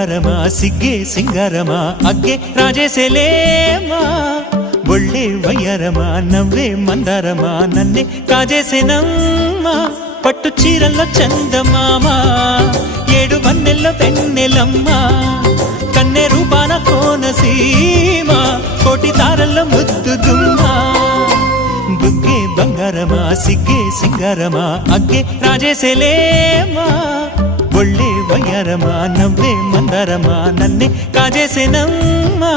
బంగారమా సిగ్గే సింగారమా అగ్గే రాజేసేలేమా ఒళ్ళే వయ్యారమా నవ్వే మందారమా నన్నే కాజేసేనమ్మా పట్టు చీరల్లో చందమామా ఏడు వన్నెల్లో వెన్నెలమ్మా కన్నె రూపాన కోనసీమ కోటి తారల్లో ముద్దుదుమ్మా బుగ్గే బంగారమా సిగ్గే సింగారమా అగ్గే రాజేసేలేమా ఒళ్ళే వయ్యారమా నవ్వే మందారమా నన్నే కాజేసేనమ్మా